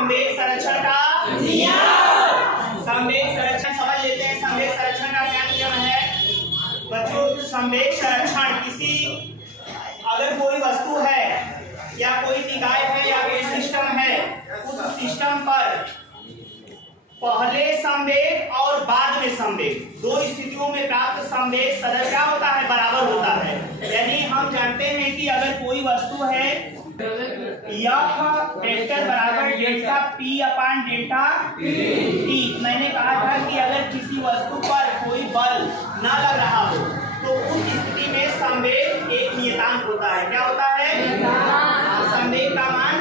संवेग संरक्षण का नियम। संवेग संरक्षण समझ लेते हैं। संवेग संरक्षण का क्या नियम है बच्चों? संवेग संरक्षण किसी अगर कोई वस्तु है या कोई निकाय है या कोई सिस्टम है, उस सिस्टम पर पहले संवेग और बाद में संवेग, दो स्थितियों में प्राप्त संवेग सदैव क्या होता है? बराबर होता है। यानी हम जानते हैं कि अगर कोई वस्तु है F वेक्टर बराबर डेल्टा P अपान डेल्टा T। मैंने कहा था कि अगर किसी वस्तु पर कोई बल न लग रहा हो तो उस स्थिति में संवेग एक नियतांक होता है। क्या होता है? संवेग का मान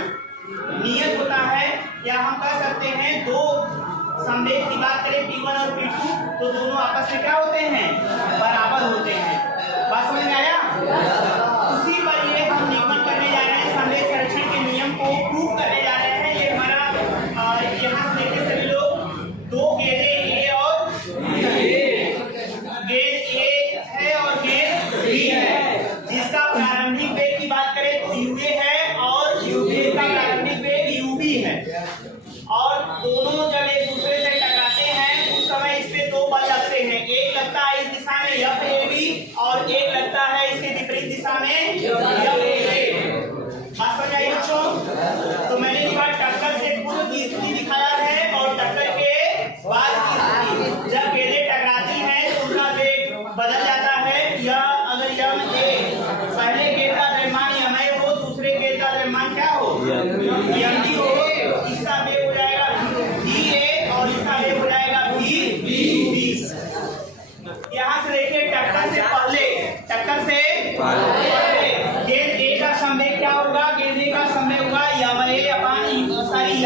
नियत होता है। या हम कह सकते हैं दो संवेग की बात करें P1 और P2 तो दोनों आपस में क्या होते हैं? बराबर होते हैं। बात समझ में आया? उसी पर ये हम निगमन करने जा रहे हैं, संवेग संरक्षण के नियम को प्रूव करने जा रहे हैं। ये हमारा यहाँ से लेके सभी लोग दो गेंदें A और गेंद A है और गेंद B है, जिसका प्रारंभिक वेग की बात करें तो UA है और UA का प्रारंभिक वेग UB है। और दोनों जब एक दूसरे से टकराते हैं उस समय इस पे दो बल लगते हैं। एक लगता है इस दिशा में FAB और एक लगता है इसके विपरीत दिशा में FAA। बात समझ आई बच्चों? तो मैंने लिखा टक्कर से पूर्व की स्थिति दिखाया है और टक्कर के बाद की स्थिति। जब गेंदें टकराती हैं तो उनका वेग बदल जाता है। या अगर पहले गेंद का द्रव्यमान MA हो, दूसरे गेंद का द्रव्यमान क्या हो? MD हो। इसका वेग हो जाएगा VA और इसका वेग हो जाएगा VB। यहाँ से देखिए टक्कर से पहले गेंद A का संवेग क्या होगा? गेंद A का संवेग होगा MA अपान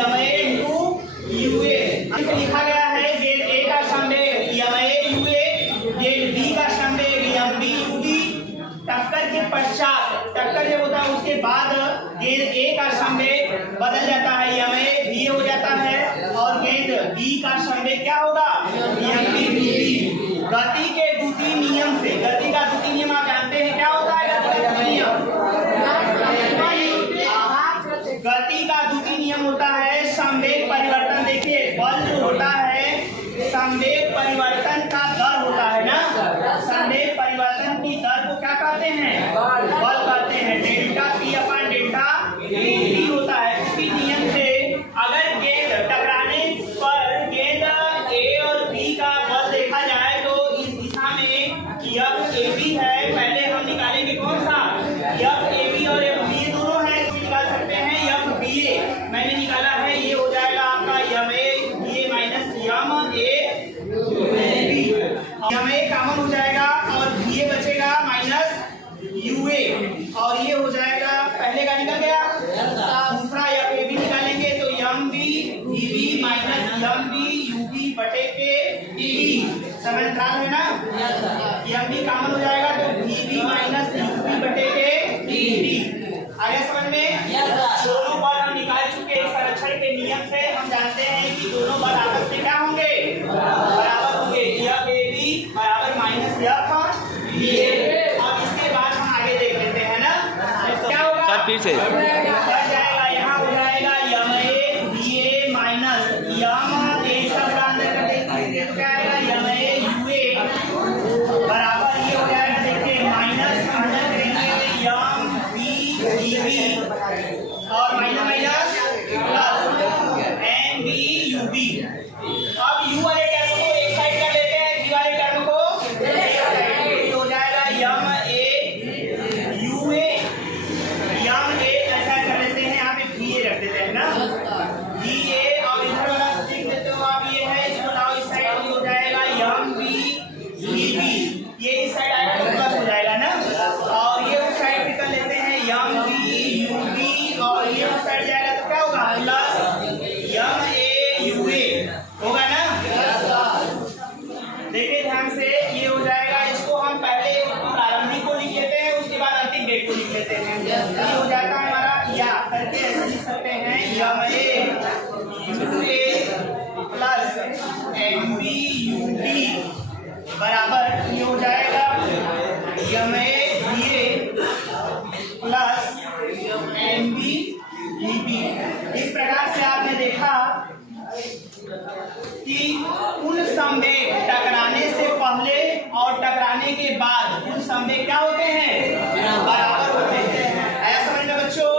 MA इंटू UA। इसे लिखा गया है गेंद A का संवेग MA UA, गेंद B का संवेग MB UB। टक्कर के पश्चात, टक्कर जब होता है उसके बाद गेंद A का संवेग बदल जाता है, MA VA हो जाता है और गेंद B का संवेग क्या होगा? MB VB। गति के द्वितीय नियम से, गति का द्वितीय नियम आप जानते हैं क्या होता है? गति का द्वितीय नियम होता है संवेग परिवर्तन। देखिए बल जो होता है संवेग परिवर्तन का दर होता है ना, संवेग परिवर्तन की दर को क्या कहते हैं? बल कहते हैं। डेल्टा P अपान डेल्टा T होता है। इसी नियम से अगर गेंद टकराने पर गेंद A और B का बल देखा जाए तो इस दिशा में FAB है। पहले हम निकालेंगे कौन सा? FAB और FBA दोनों है तो निकाल सकते हैं FBA। मैंने निकाला है, ये हो जाएगा आपका MA BA minus MA common हो जाएगा और BA बचेगा माइनस UA और ये हो जाएगा, पहले का निकल गया, दूसरा FAB निकालेंगे तो MB BB minus MB UB बटे के DB। समांतराल है ना, MB कॉमन हो जाएगा तो BB माइनस UB बटे के DB। आगे समझ में? दोनों बल हम निकाल चुके हैं। संरक्षण के नियम से हम जानते हैं कि दोनों बल आपस में क्या होंगे? बराबर होंगे। FAB बराबर माइनस FBA। अब इसके बाद हम आगे देख लेते हैं ना, क्या होगा? सर फिर से जाएगा, यहाँ हो जाएगा MA BA माइनस MA सब अंदर कर देंगे तो क्या आएगा? MA UA बराबर ये हो जाएगा, देखिए माइनस अंदर करेंगे MB BB और minus minus plus MB UB। अब U वाले टर्म को एक साइड कर लेते हैं, B वाले टर्म को एक साइड। हो जाएगा MA UA ऐसा कर लेते हैं, यहाँ पे BA रख देते हैं ना, BA और इधर वाला लिख देते हो आप, ये है, इसको लाओ इस साइड, हो जाएगा MB BB। ये इस साइड आएगा तो प्लस हो जाएगा ना, और ये उस साइड पे कर लेते हैं MB UB और ये उस साइड जाएगा तो क्या होगा? प्लस MA UA होगा ना। देखिए ध्यान से, ये हो जाएगा, इसको हम पहले प्रारंभिक को लिख लेते हैं, उसके बाद अंतिम वेग को लिख लेते हैं। ये हो जाता है हमारा, या करके ऐसे लिख सकते हैं MA UA plus MB UB बराबर ये हो जाएगा MA BA plus MB BB। इस प्रकार से आपने देखा और टकराने के बाद कुल संवेग क्या होते हैं? बराबर होते हैं। आया समझ में बच्चों?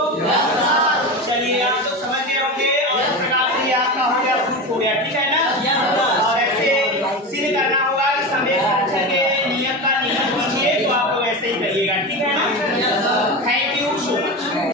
चलिए आप तो समझ गए होंगे और इस प्रकार से ये आपका हो गया प्रूफ हो गया, ठीक है ना?